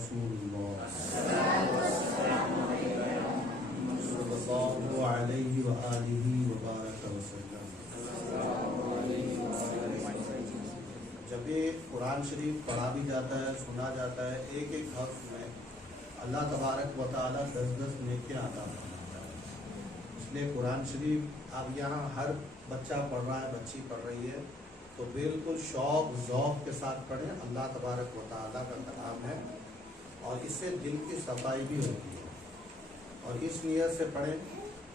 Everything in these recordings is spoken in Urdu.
رسول اللہ صلی اللہ علیہ وآلہ وبارک وسلم۔ جب یہ قرآن شریف پڑھا بھی جاتا ہے، سنا جاتا ہے، ایک ایک حرف میں اللہ تبارک و تعالیٰ 10 نیکیاں عطا فرماتا ہے۔ اس لیے قرآن شریف اب یہاں ہر بچہ پڑھ رہا ہے، بچی پڑھ رہی ہے، تو بالکل شوق ذوق کے ساتھ پڑھیں۔ اللہ تبارک و تعالیٰ کا کلام ہے اور اس سے دل کی صفائی بھی ہوتی ہے، اور اس نیت سے پڑھیں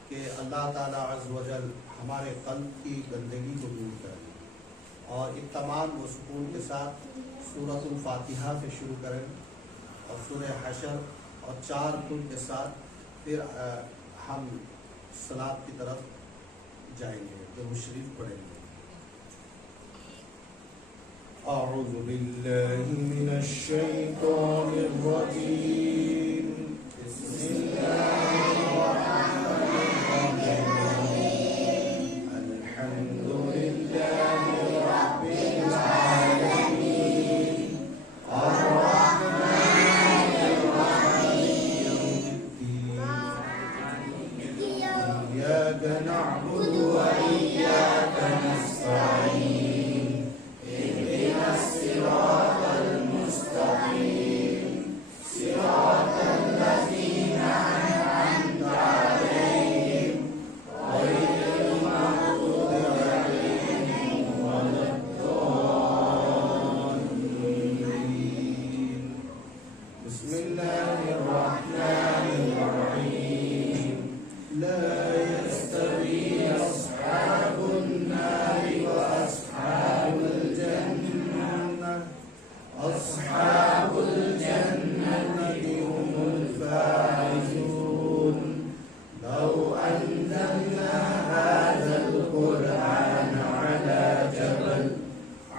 کہ اللہ تعالیٰ عز و جل ہمارے قلب کی گندگی کو دور کرے، اور اطمینان و سکون کے ساتھ سورۃ الفاتحہ سے شروع کریں اور سورہ حشر اور 4 کل کے ساتھ پھر ہم صلاۃ کی طرف جائیں گے، درود شریف پڑھیں گے۔ اعوذ باللہ من الشیطان الرجیم، بسم اللہ الرحمن الرحیم، الحمد للہ رب العالمین، الرحمن الرحیم، ایاک نعبد و ایاک نستعین، اهدنا الصراط المستقیم، صراط الذین انعمت علیہم غیر المغضوب علیہم ولا الضالین۔ بسم اللہ الرحمن الرحیم، لا يستوي أصحاب النار وأصحاب الجنة، أصحاب الجنة هم الفائزون، لو أنزلنا هذا القرآن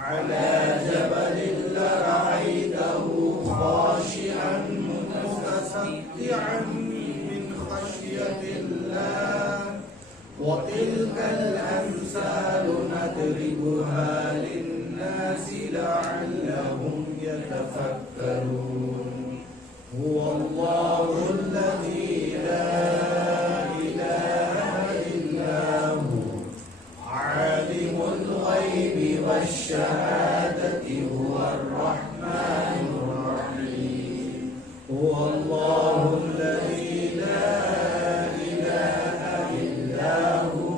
على جبل لرأيته خاشعا متصدعا من خشية الله، وتلك الأمثال نضربها للناس لعلهم يتفكرون، هو الله الذي لا إله إلا هو، عالم الغيب والشهادة، هو الرحمن الرحيم، هو الله الذي لا إله إلا هو،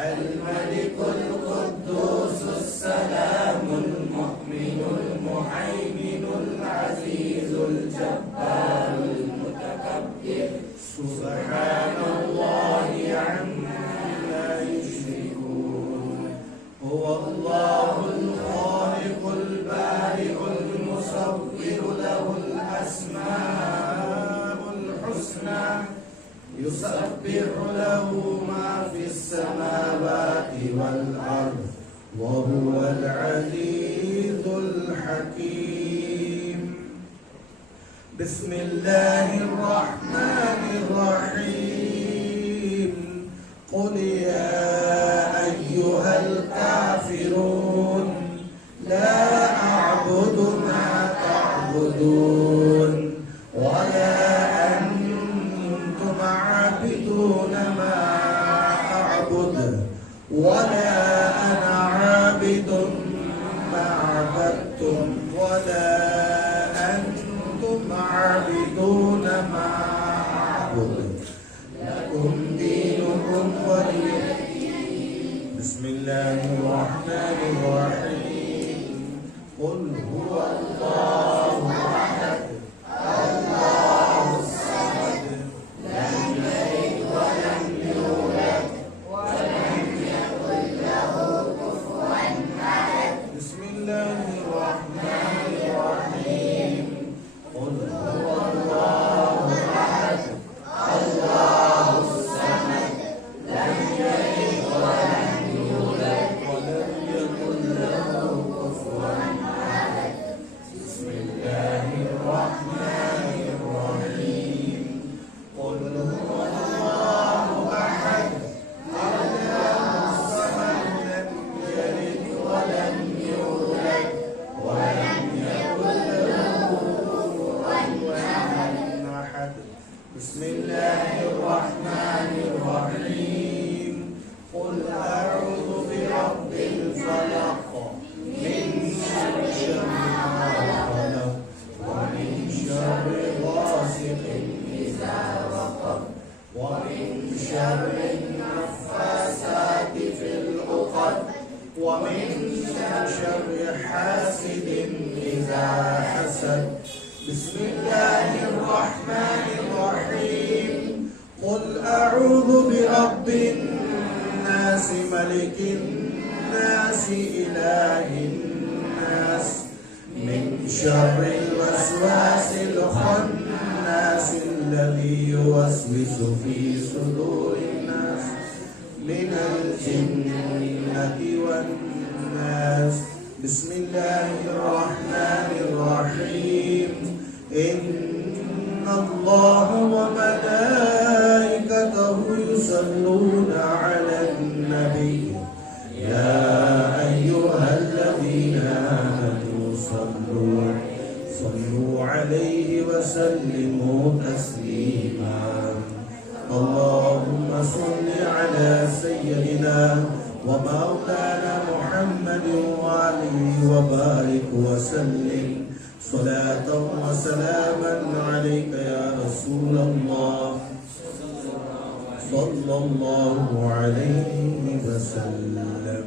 الملك القدوس السلام المؤمن المهيمن العزيز الجبار المتكبر، سبحان الله عما يشركون، هو الله الخالق البارئ المصور، له الأسماء الحسنى، يسبح له ما في السماوات والأرض، وهو العزيز الحكيم۔ بسم الله الرحمن الرحيم، قل يا أيها الكافرون لا أعبد ما تعبدون ولا أنتم عابدون ما أعبد ولا أنا عابد ما عبدتم ولا أنتم عابدون ما أعبد، لكم دينكم ولي دين۔ بسم الله الرحمن الرحيم، قل هو الله أحد، غاسق إذا وقب ومن شر النفاثات في العقد ومن شر حاسد إذا حسد. بسم الله الرحمن الرحيم. قل أعوذ برب الناس ملك الناس إله الناس من شر الوسواس الخناس الذي يوسوس في صدور الناس من الجنة والناس. بسم الله الرحمن الرحيم. إن الله وملائكته يصلون على النبي يا أيها الذين آمنوا صلوا عليه وسلموا تسليما. اللهم صل على سيدنا ومولانا محمد وعليه وبارك وسلم صلاة وسلاما عليك يا رسول الله صلى الله عليه وسلم.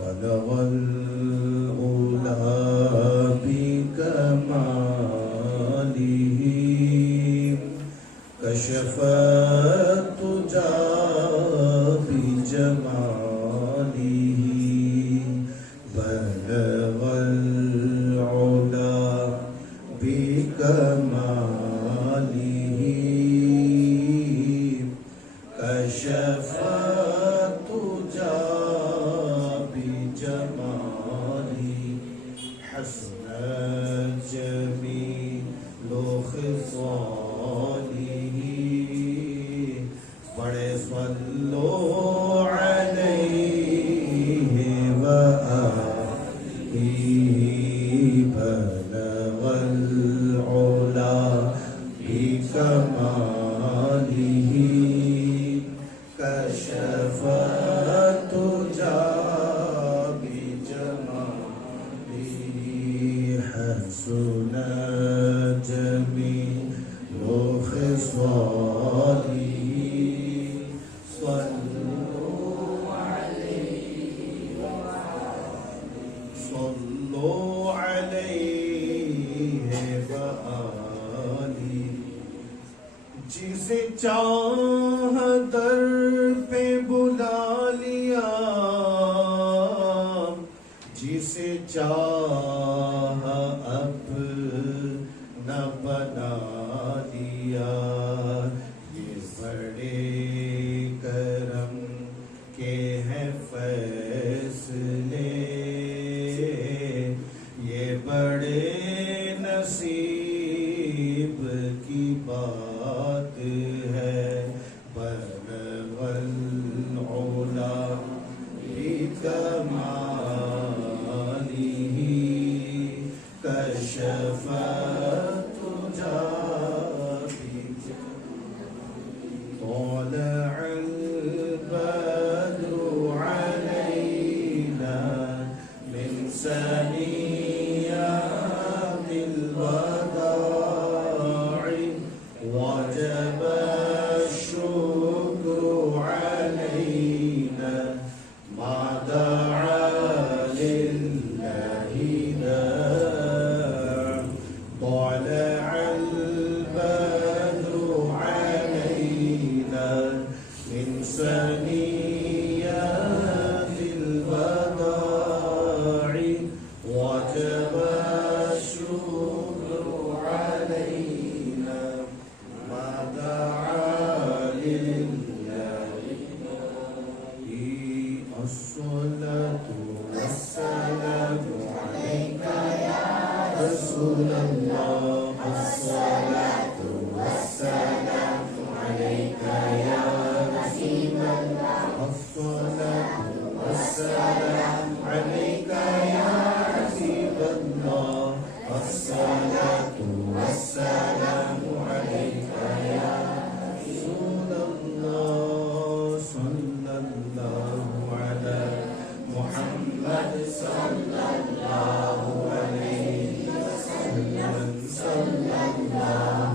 بلغ الأولى بكماله كشف التجى بجماله بلغ العلا بكماله كشف التجى بجماله حسن جميل خصاله بڑے صلو علیہ وآلہ بلغ العلا بکمالہ کشف التجى بجمالہ حسن جمیل خصاله جسے چاہ در پہ بلا لیا جسے چاہ اپنا بنا لیا. یہ بڑے کرم کے ہیں فیصلے یہ بڑے نصیب کی بات ہے. بلغ العلا بکمالہ کشف التجى طلع البدر علينا من ثنيات الوداع وجب الشكر علينا ما دعا لله داع. طلع البدر علينا من ثنيات الوداع وجب الشكر علينا ما دعا لله. الصلاة والسلام عليك يا رسول الله. الصلاة والسلام عليك يا رسول الله. الصلاة والسلام عليك يا حبيب الله. الصلاة والسلام عليك يا رسول الله. صلى الله على محمد صلى الله عليه وسلم. صلى الله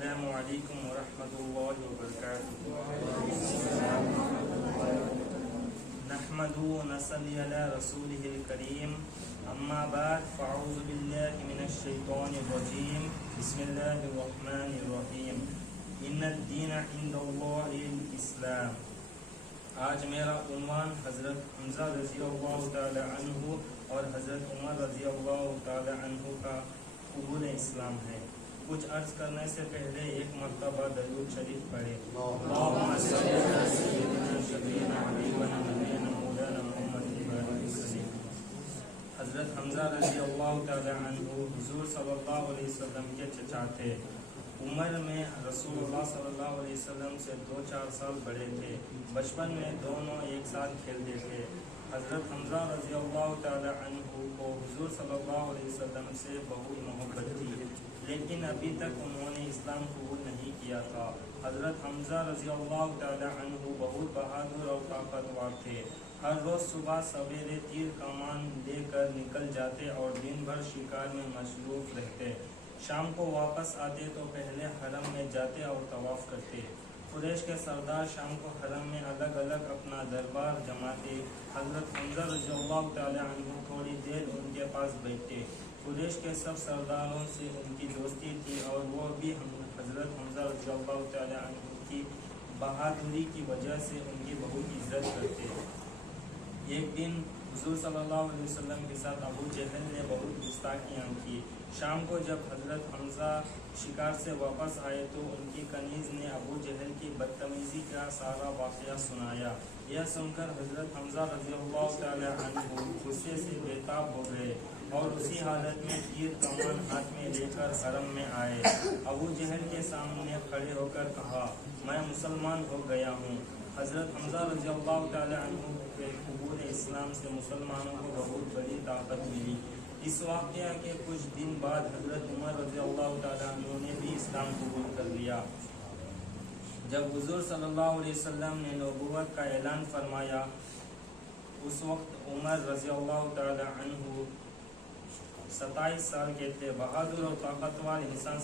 السلام علیکم ورحمۃ اللہ وبرکاتہ. نحمده ونصلي على رسوله الكريم. اما بعد فاعوذ بالله من الشیطان الرجیم. بسم اللہ الرحمن الرحیم. ان الدین عند اللہ الاسلام. آج میرا عنوان حضرت حمزہ رضی اللہ تعالی عنہ اور حضرت عمر رضی اللہ تعالی عنہ کا قبول اسلام ہے. کچھ عرض کرنے سے پہلے ایک مرتبہ درود شریف پڑھے. اللہم صلی علی سیدنا شفیعنا حبیبنا نبینا مولانا محمد وعلی وسلم. حضرت حمزہ رضی اللہ تعالی عنہ حضور صلی اللہ علیہ وسلم کے چچا تھے. عمر میں رسول اللہ صلی اللہ علیہ وسلم سے 2-4 سال بڑے تھے. بچپن میں دونوں ایک ساتھ کھیلتے تھے. حضرت حمزہ رضی اللہ تعالی عنہ کو حضور صلی اللہ علیہ وسلم سے بہت محبت تھی، لیکن ابھی تک انہوں نے اسلام قبول نہیں کیا تھا. حضرت حمزہ رضی اللہ تعالی عنہ بہت بہادر اور طاقتور تھے. ہر روز صبح سویرے تیر کمان لے کر نکل جاتے اور دن بھر شکار میں مصروف رہتے. شام کو واپس آتے تو پہلے حرم میں جاتے اور طواف کرتے. قریش کے سردار شام کو حرم میں الگ الگ اپنا دربار جماتے. حضرت حمزہ رضی اللہ تعالی عنہ تھوڑی دیر ان کے پاس بیٹھتے. قریش کے سب سرداروں سے ان کی دوستی تھی اور وہ بھی حضرت حمزہ رضی اللہ تعالی عنہ کی بہادری کی وجہ سے ان کی بہت عزت کرتے. ایک دن حضور صلی اللہ علیہ وسلم کے ساتھ ابو جہل نے بہت گستاخیاں کی. شام کو جب حضرت حمزہ شکار سے واپس آئے تو ان کی کنیز نے ابو جہل کی بدتمیزی کا سارا واقعہ سنایا. یہ سن کر حضرت حمزہ رضی اللہ تعالی عنہ غصے سے بےتاب ہو گئے اور اسی حالت میں تیر کمان ہاتھ میں لے کر حرم میں آئے. ابو جہل کے سامنے کھڑے ہو کر کہا، میں مسلمان ہو گیا ہوں. حضرت حمزہ رضی اللہ تعالی عنہ کے قبول اسلام سے مسلمانوں کو بہت بڑی طاقت ملی. اس واقعہ کے کچھ دن بعد حضرت عمر رضی اللہ تعالی عنہ نے بھی اسلام قبول کر لیا. جب حضور صلی اللہ علیہ وسلم نے نبوت کا اعلان فرمایا، اس وقت عمر رضی اللہ تعالی عنہ 27 سال کے تھے. بہادر اور طاقتور انسان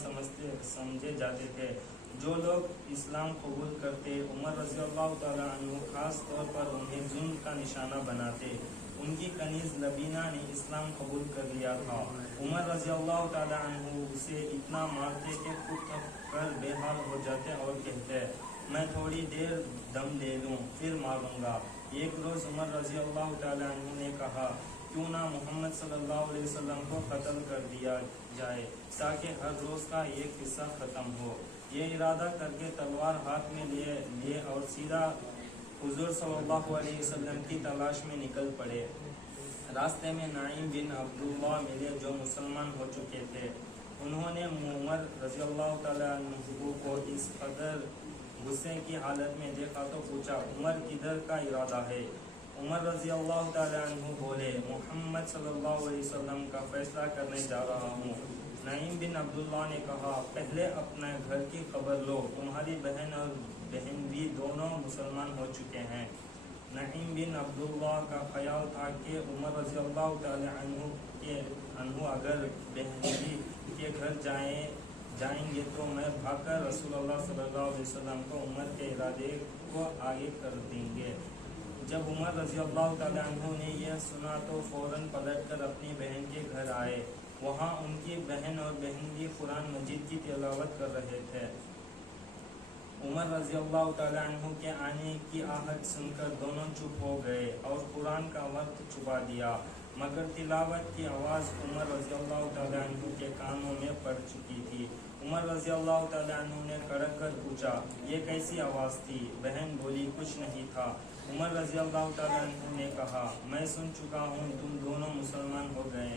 سمجھے جاتے تھے. جو لوگ اسلام قبول کرتے عمر رضی اللہ تعالی عنہ خاص طور پر انہیں ظلم کا نشانہ بناتے. ان کی کنیز لبینہ نے اسلام قبول کر لیا تھا. عمر رضی اللہ تعالی عنہ اسے اتنا مارتے کہ خود تھک کر بے حال ہو جاتے اور کہتے، میں تھوڑی دیر دم لے لوں پھر ماروں گا. ایک روز عمر رضی اللہ تعالی عنہ نے کہا، کیوں نہ محمد صلی اللہ علیہ وسلم کو قتل کر دیا جائے تاکہ ہر روز کا ایک حصہ ختم ہو. یہ ارادہ کر کے تلوار ہاتھ میں لیے اور سیدھا حضور صلی اللہ علیہ وسلم کی تلاش میں نکل پڑے. راستے میں نعیم بن عبداللہ ملے جو مسلمان ہو چکے تھے. انہوں نے عمر رضی اللہ تعالی عنہ کو اس قدر غصے کی حالت میں دیکھا تو پوچھا، عمر کدھر کا ارادہ ہے؟ عمر رضی اللہ تعالی عنہ بولے، محمد صلی اللہ علیہ وسلم کا فیصلہ کرنے جا رہا ہوں. نعیم بن عبداللہ نے کہا، پہلے اپنے گھر کی خبر لو، تمہاری بہن اور بہن بھی دونوں مسلمان ہو چکے ہیں. نعیم بن عبداللہ کا خیال تھا کہ عمر رضی اللہ تعالی عنہ اگر بہن کے گھر جائیں گے تو میں بھاگ کر رسول اللہ صلی اللہ علیہ وسلم کو عمر کے ارادے کو آگے کر دیں گے. جب عمر رضی اللہ تعالی عنہ نے یہ سنا تو فوراً پلٹ کر اپنی بہن کے گھر آئے. وہاں ان کی بہن اور بہن بھی قرآن مجید کی تلاوت کر رہے تھے. عمر رضی اللہ تعالی عنہ کے آنے کی آہٹ سن کر دونوں چپ ہو گئے اور قرآن کا وقت چھپا دیا، مگر تلاوت کی آواز عمر رضی اللہ تعالی عنہ کے کانوں میں پڑ چکی تھی. عمر رضی اللہ تعالی عنہ نے کڑک کر پوچھا، یہ کیسی آواز تھی؟ بہن بولی، کچھ نہیں تھا. عمر رضی اللہ تعالی عنہ نے کہا، میں سن چکا ہوں، تم دونوں مسلمان ہو گئے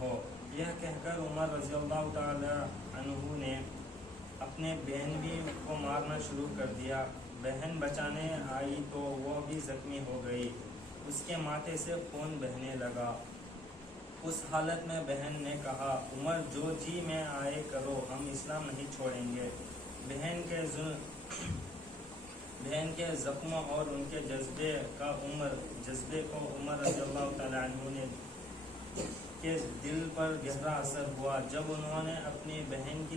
ہو. یہ کہہ کر عمر رضی اللہ تعالی عنہ نے اپنے بہن کو مارنا شروع کر دیا. بہن بچانے آئی تو وہ بھی زخمی ہو گئی. اس کے ماتھے سے خون بہنے لگا. اس حالت میں بہن نے کہا، عمر جو جی میں آئے کرو، ہم اسلام نہیں چھوڑیں گے. بہن کے زخموں اور ان کے جذبے کو عمر رضی اللہ تعالی عنہ کے دل پر گہرا اثر ہوا. جب انہوں نے اپنی بہن کی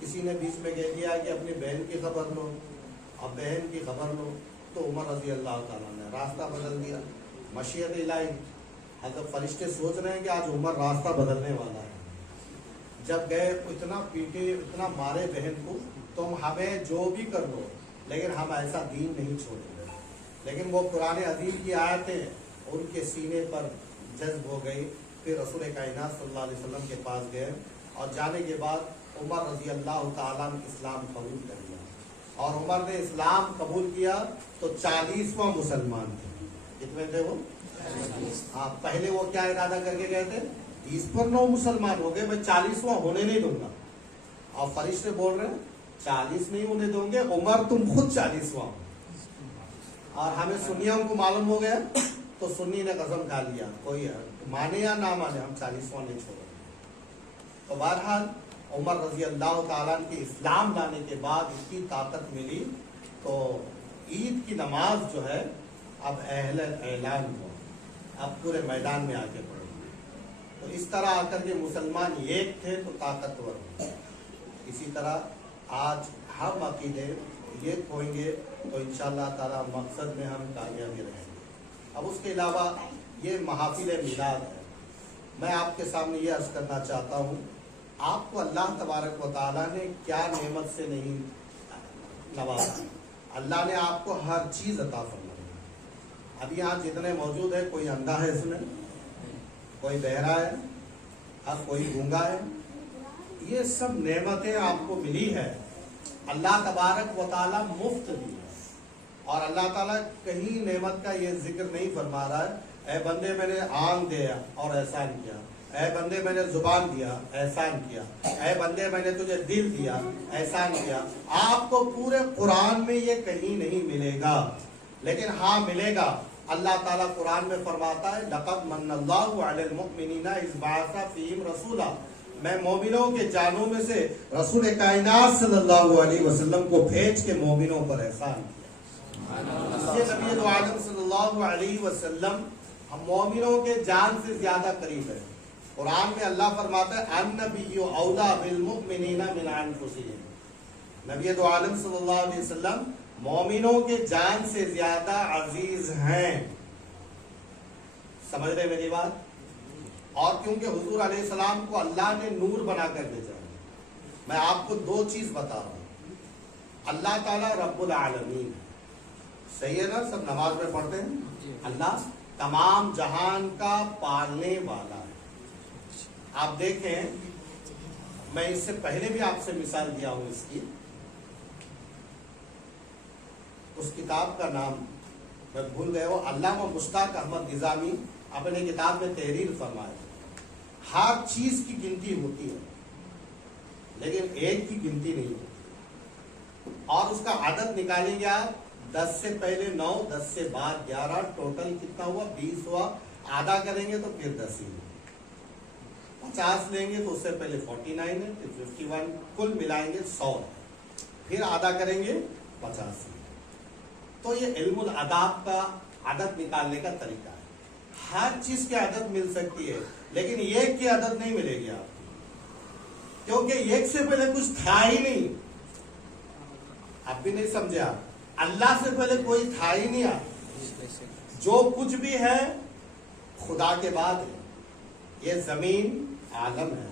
کسی نے بیچ میں کہہ دیا کہ اپنی بہن کی خبر لو، اب بہن کی خبر لو، تو عمر رضی اللہ تعالیٰ نے راستہ بدل دیا. مشیت الہی، حضرت فرشتے سوچ رہے ہیں کہ آج عمر راستہ بدلنے والا ہے. جب گئے اتنا پیٹے، اتنا مارے بہن کو، تم ہمیں جو بھی کر لو لیکن ہم ایسا دین نہیں چھوڑیں گے. لیکن وہ قرآن عظیم کی آیتیں ان کے سینے پر جذب ہو گئی. پھر رسول کائنات صلی اللہ علیہ وسلم کے پاس گئے اور جانے کے بعد عمر رضی اللہ تعالیٰ نے اسلام قبول کر لیا. اور عمر نے اسلام قبول کیا تو 40واں مسلمان تھے. کتنے تھے وہ؟ ہاں، پہلے وہ کیا ارادہ کر کے گئے تھے؟ 30 پر 9 مسلمان ہو گئے، میں 40واں ہونے نہیں دوں گا. اور فرشتے بول رہے ہیں 40 نہیں ہونے دوں گے، عمر تم خود 40واں ہو. اور ہمیں سنیوں کو معلوم ہو گیا تو سنی نے قسم کھا لیا، کوئی مانے یا نہ مانے ہم 40واں نہیں چھوڑیں گے. تو بہرحال عمر رضی اللہ تعالیٰ کے اسلام لانے کے بعد اس کی طاقت ملی تو عید کی نماز جو ہے اب اہل اعلان ہو، اب پورے میدان میں آ کے پڑھو. تو اس طرح آ کر کے مسلمان ایک تھے تو طاقتور ہوئے. اسی طرح آج ہم عقیدے یہ کھوئیں گے تو انشاءاللہ تعالی مقصد میں ہم کامیابی رہیں گے. اب اس کے علاوہ یہ محافل میلاد ہے. میں آپ کے سامنے یہ عرض کرنا چاہتا ہوں، آپ کو اللہ تبارک و تعالیٰ نے کیا نعمت سے نہیں نوازا. اللہ نے آپ کو ہر چیز عطا فرمائی. اب یہاں جتنے موجود ہیں، کوئی اندھا ہے، اس میں کوئی بہرا ہے، اور کوئی گونگا ہے. یہ سب نعمتیں آپ کو ملی ہے. اللہ تبارک و تعالیٰ مفت دی ہے. اور اللہ تعالیٰ کہیں نعمت کا یہ ذکر نہیں فرما رہا ہے اے بندے میں نے آنکھ دیا اور احسان کیا، اے بندے میں نے زبان دیا احسان کیا، اے بندے میں نے تجھے دل دیا احسان کیا. آپ کو پورے قرآن میں یہ کہیں نہیں ملے گا، لیکن ہاں ملے گا. اللہ تعالیٰ قرآن میں فرماتا ہے لقد من اللہ علی المؤمنین اذ بعث فیہم رسولا، میں مومنوں کے جانوں میں سے رسول کائنات صلی اللہ علیہ وسلم کو بھیج کے مومنوں پر احسان کیا. یہ نبی دو عالم صلی اللہ علیہ وسلم ہم مومنوں کے جان سے زیادہ قریب ہے. قرآن میں اللہ فرماتا ہے النبی اولا بالمؤمنین من انفسہم. نبی دو عالم صلی اللہ علیہ وسلم مومنوں کے جان سے زیادہ عزیز ہیں. سمجھ رہے میری بات؟ اور کیونکہ حضور علیہ السلام کو اللہ نے نور بنا کر بھیجا ہے. میں آپ کو دو چیز بتا رہا ہوں. اللہ تعالیٰ رب العالمین، صحیح ہے نا؟ سب نماز میں پڑھتے ہیں. اللہ تمام جہان کا پالنے والا ہے. آپ دیکھیں، میں اس سے پہلے بھی آپ سے مثال دیا ہوں اس کی. اس کتاب کا نام میں بھول گئے، وہ علامہ مشتاق احمد نظامی اپنے کتاب میں تحریر فرمائے. ہر چیز کی گنتی ہوتی ہے لیکن ایک کی گنتی نہیں ہوتی. اور اس کا عدد نکالیں گے آپ، 10 سے پہلے 9، 10 سے بعد 11، ٹوٹل کتنا ہوا؟ 20 ہوا. آدھا کریں گے تو پھر 10 ہی ہوا. 50 لیں گے تو اس سے پہلے 49 ہے، پھر 51، کل ملائیں گے 100، پھر آدھا کریں گے 85. تو یہ علم العداد کا عدد نکالنے کا طریقہ ہے. ہر چیز کی عدد مل سکتی ہے لیکن ایک کی عدد نہیں ملے گی آپ کو، کیونکہ ایک سے پہلے کچھ تھا ہی نہیں. آپ بھی نہیں سمجھے. آپ اللہ سے پہلے کوئی تھا ہی نہیں. آپ جو کچھ بھی ہے خدا کے بعد ہے. یہ زمین عالم ہے،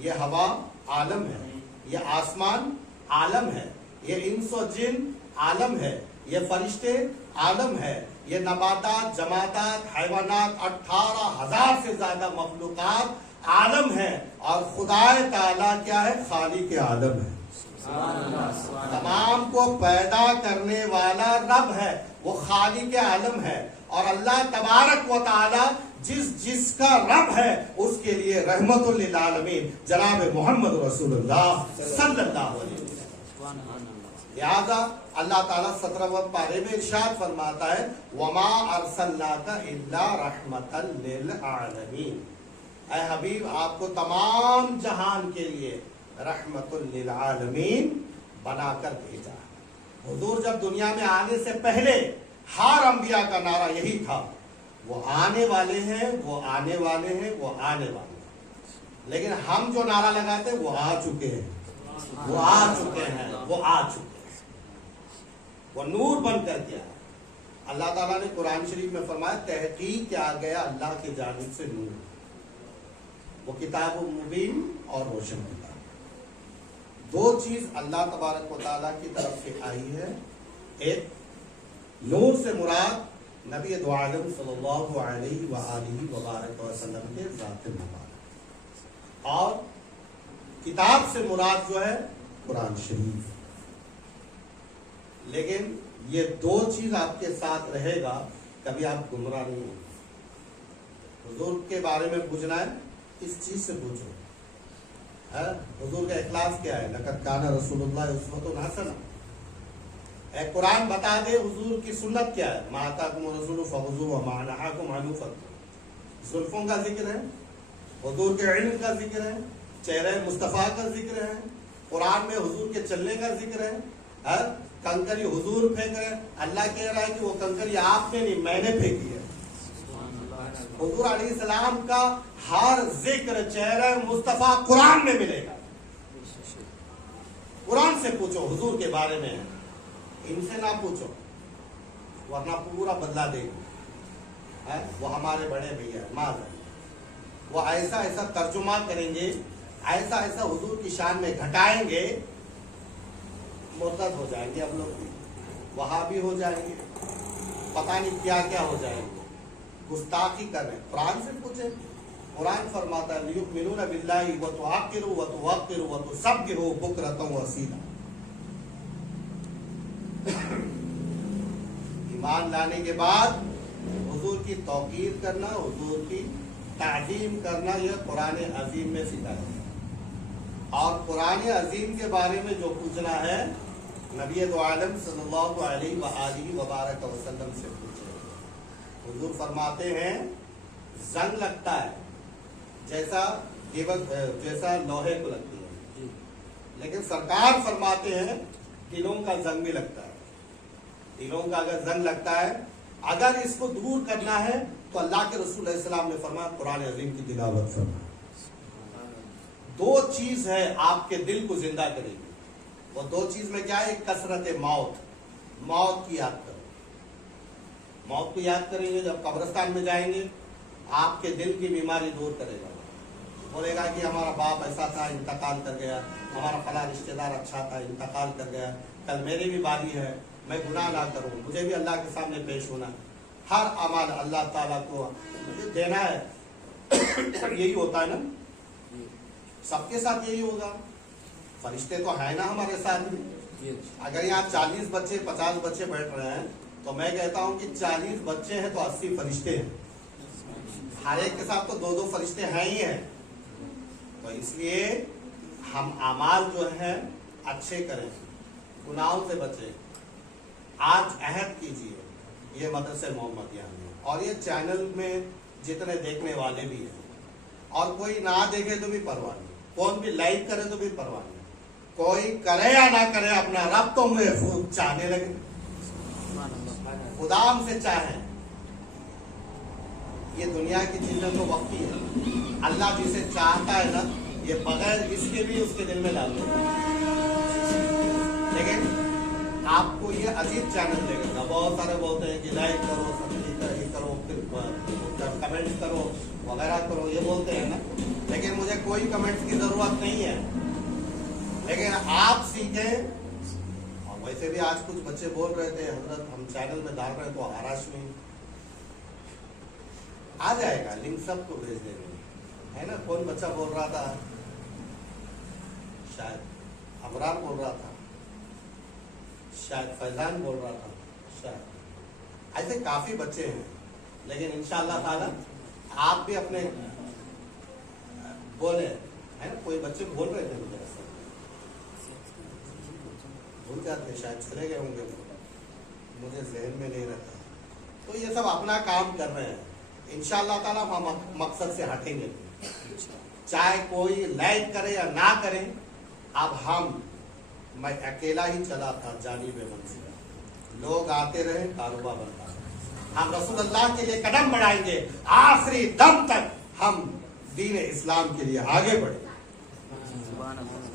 یہ ہوا عالم ہے، یہ آسمان عالم ہے، یہ انس و جن عالم ہے، یہ فرشتے عالم ہے، یہ نباتات، جمادات، حیوانات، 18,000 سے زیادہ مخلوقات عالم ہے. اور خدا تعالیٰ کیا ہے؟ خالق عالم ہے. تمام کو پیدا کرنے والا رب ہے، وہ خالق عالم ہے. اور اللہ تبارک و تعالی جس کا رب ہے اس کے لیے رحمت للعالمین جناب محمد رسول اللہ صلی اللہ علیہ وسلم. لہذا اللہ تعالیٰ 17 پارے میں ارشاد فرماتا ہے وما ارسلناک الا رحمتا للعالمین. اے حبیب، آپ کو تمام جہان کے لیے رحمت للعالمین بنا کر بھیجا. حضور جب دنیا میں آنے سے پہلے ہر انبیاء کا نعرہ یہی تھا، وہ آنے والے ہیں، وہ آنے والے ہیں، وہ آنے والے ہیں. لیکن ہم جو نعرہ لگاتے وہ آ چکے ہیں. وہ آ چکے ہیں، وہ آ چکے ہیں، وہ نور بن کر کے آئے۔ اللہ تعالیٰ نے قرآن شریف میں فرمایا تحقیق کہ آ گیا اللہ کی جانب سے نور، وہ کتاب مبین اور روشن کتاب۔ دو چیز اللہ تبارک و تعالیٰ کی طرف سے آئی ہے، ایک نور سے مراد نبی دو عالم صلی اللہ علیہ وآلہ وبارک وسلم کے ذات مبارک، اور کتاب سے مراد جو ہے قرآن شریف۔ لیکن یہ دو چیز آپ کے ساتھ رہے گا، کبھی آپ گمراہ نہیں ہوں گے۔ حضور کے بارے میں پوچھنا ہے، اس چیز سے پوچھو، حضور کا اخلاص کیا ہے؟ لقد کان رسول اللہ اسوۃ حسنہ۔ اے قرآن بتا دے حضور کی سنت کیا ہے؟ ما آتاکم الرسول فخذوہ وما نہاکم عنہ فانتہوا۔ زلفوں کا ذکر ہے، حضور کے علم کا ذکر ہے، چہرہ مصطفیٰ کا ذکر ہے، قرآن میں حضور کے چلنے کا ذکر ہے، کنکری حضور پھینک رہے ہیں، اللہ کہہ رہا ہے کہ وہ کنکری آپ نے نہیں میں نے پھینکی ہے۔ حضور علیہ السلام کا ہر ذکر چہرہ مصطفیٰ قرآن میں ملے گا۔ قرآن سے پوچھو حضور کے بارے میں، ان سے نہ پوچھو ورنہ پورا بدلا دے گا۔ وہ ہمارے بڑے بھیا معاذ، وہ ایسا ایسا ترجمہ کریں گے، ایسا ایسا حضور کی شان میں گھٹائیں گے، مرتد ہو جائیں گے، ہم لوگ بھی وہابی ہو جائیں گے، پتہ نہیں کیا کیا ہو جائیں گے، گستاخی کر رہے ہیں۔ قرآن سے پوچھیں، قرآن فرماتا ہے لیؤمنون باللہ وتعقروا وتوقروا وتسبحوا بکرۃ واصیلا۔ ایمان لانے کے بعد حضور کی توقیر کرنا، حضور کی تعظیم کرنا، یہ قرآن عظیم میں سکھایا ہے۔ اور قرآن عظیم کے بارے میں جو پوچھنا ہے نبی دو عالم صلی اللہ علیہ وآلہ وبارک وسلم سے پوچھے۔ حضور فرماتے ہیں زنگ لگتا ہے جیسا لوہے کو لگتی ہے، لیکن سرکار فرماتے ہیں دلوں کا زنگ بھی لگتا ہے۔ دلوں کا اگر زنگ لگتا ہے، اگر اس کو دور کرنا ہے تو اللہ کے رسول علیہ السلام نے فرمایا قرآن عظیم کی تلاوت فرمائے۔ دو چیز ہے آپ کے دل کو زندہ کرے گی، وہ دو چیز میں کیا ہے؟ ایک کثرت موت کی یاد کرو، موت کو یاد کریں گے جب قبرستان میں جائیں گے، آپ کے دل کی بیماری دور کرے گا، بولے گا کہ ہمارا باپ ایسا تھا انتقال کر گیا، ہمارا فلاں رشتہ دار اچھا تھا انتقال کر گیا، کل میری بھی باری ہے، میں گناہ نہ کروں، مجھے بھی اللہ کے سامنے پیش ہونا، ہر عمل اللہ تعالیٰ کو دینا ہے۔ یہی ہوتا ہے نا، سب کے ساتھ یہی ہوگا، فرشتے تو ہیں نا ہمارے ساتھ میں۔ اگر یہاں 40 بچے 50 بچے بیٹھ رہے ہیں تو میں کہتا ہوں کہ 40 بچے ہیں تو 80 فرشتے ہیں، ہر ایک کے ساتھ تو 2 فرشتے ہیں ہی ہیں۔ تو اس لیے ہم اعمال جو ہیں اچھے کریں، گناہوں سے بچیں۔ آج عہد کیجیے، یہ مدرسہ محمدیہ میں اور یہ چینل میں جتنے دیکھنے والے بھی ہیں، اور کوئی نہ دیکھے تو بھی پرواہ نہیں، کون بھی لائک کرے تو بھی پرواہ نہیں، کوئی کرے یا نہ کرے اپنا رب تو میں خود چاہنے لگے، خدا ہم سے چاہیں۔ یہ دنیا کی چیزیں تو وقتی ہے، اللہ جسے چاہتا ہے نا یہ بغیر اس کے بھی اس کے دل میں ڈال دیتا ہے۔ لیکن آپ کو یہ عجیب چینل لے گا، بہت سارے بولتے ہیں کہ لائک کرو، سبسکرائب کرو، پھر کمنٹ کرو وغیرہ کرو، یہ بولتے ہیں نا، لیکن مجھے کوئی کمنٹس کی ضرورت نہیں ہے، لیکن آپ سیکھیں۔ اور ویسے بھی آج کچھ بچے بول رہے تھے حضرت ہم چینل میں ڈال رہے ہیں تو آراش میں آ جائے گا، لنک سب کو بھیج دیں گے، ہے نا۔ کون بچہ بول رہا تھا، شاید عمران بول رہا تھا، شاید فیضان بول رہا تھا، شاید ایسے کافی بچے ہیں، لیکن انشاءاللہ تعالی آپ بھی اپنے بولے، ہے نا۔ کوئی بچے بول رہے تھے مجھے ایسا، بھول جاتے شاید چلے گئے ہوں گے، مجھے ذہن میں نہیں رہتا۔ تو یہ سب اپنا کام کر رہے ہیں، انشاءاللہ تعالیٰ ہم مقصد سے ہٹیں گے، چاہے کوئی لائک کرے یا نہ کرے۔ اب میں اکیلا ہی چلا تھا جانب منزل، لوگ آتے رہے، کاروبار بنتا رہا، ہم رسول اللہ کے لیے قدم بڑھائیں گے، آخری دم تک ہم دین اسلام کے لیے آگے بڑھیں گے۔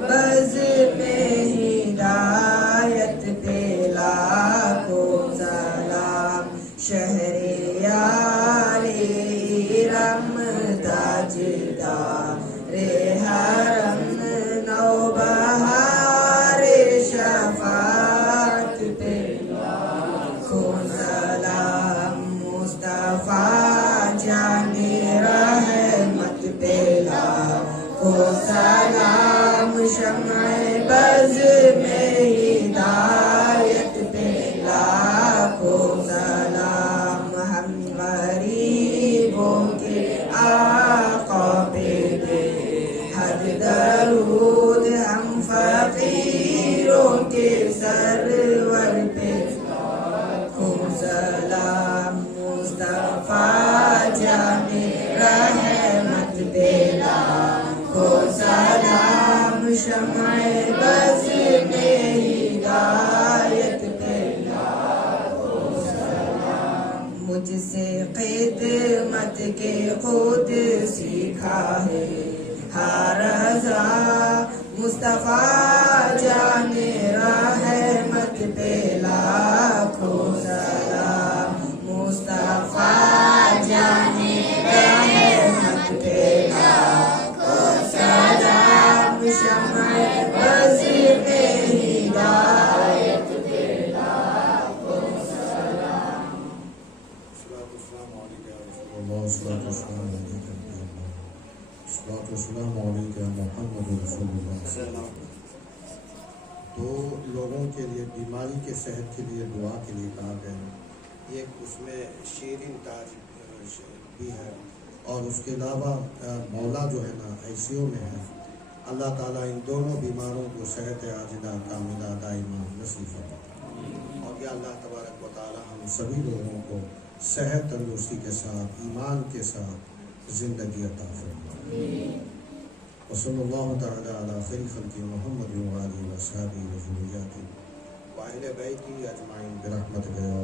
بز میں ہدایت پہ لاکھوں سلام شہریار ارم تاجدار حرم نوبہار شفاعت پہ لاکھوں سلام مصطفیٰ جان رحمت پہ لاکھوں سلام شمع بز میں ہدایت پہ لاکھوں سلام ہم غریبوں کے آقا پہ دے حد درود ہم فقیروں کے سرور پہ لاکھوں سلام مصطفیٰ جان رحمت پہ لاکھوں سلام شمع بز میں ہدایت پہ لاکھوں سلام مجھ سے خدمت کے خود سیکھا ہے ہر رضا مصطفیٰ جان رحمت پہ لاکھوں سلام مصطفیٰ جان رحمت پہ لاکھوں سلام شمع بز میں ہدایت پہ لاکھوں سلام السلام علیکم محمد رسول اللہ. تو لوگوں کے لیے بیماری کے صحت کے لیے دعا کے لیے کہا گیا. ایک اس میں شیرین تاج بھی ہے اور اس کے علاوہ مولا جو ہے نا ICU میں ہے. اللہ تعالیٰ ان دونوں بیماروں کو صحت عاجلہ کاملہ دائمہ نصیب فرمائے اور یا اللہ تبارک و تعالیٰ ہم سبھی لوگوں کو صحت تندرستی کے ساتھ ایمان کے ساتھ زندگی عطا فرمائے. وصلی اللہ تعالیٰ علی خیر خلق محمد و آلہ و صحبہ و ذریته و اہل بیتہ اجمعین برحمتک یا